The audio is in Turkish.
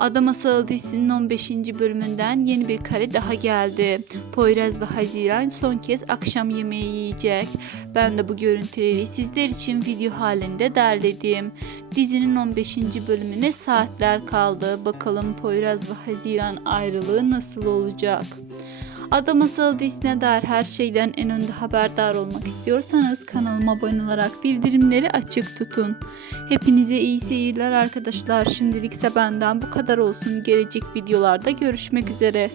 Ada Masalı dizisinin 15. bölümünden yeni bir kare daha geldi. Poyraz ve Haziran son kez akşam yemeği yiyecek. Ben de bu görüntüleri sizler için video halinde derledim. Dizinin 15. bölümüne saatler kaldı. Bakalım Poyraz ve Haziran ayrılığı nasıl olacak? Ada Masalı dizisine dair her şeyden en önde haberdar olmak istiyorsanız kanalıma abone olarak bildirimleri açık tutun. Hepinize iyi seyirler arkadaşlar. Şimdilikse benden bu kadar olsun. Gelecek videolarda görüşmek üzere.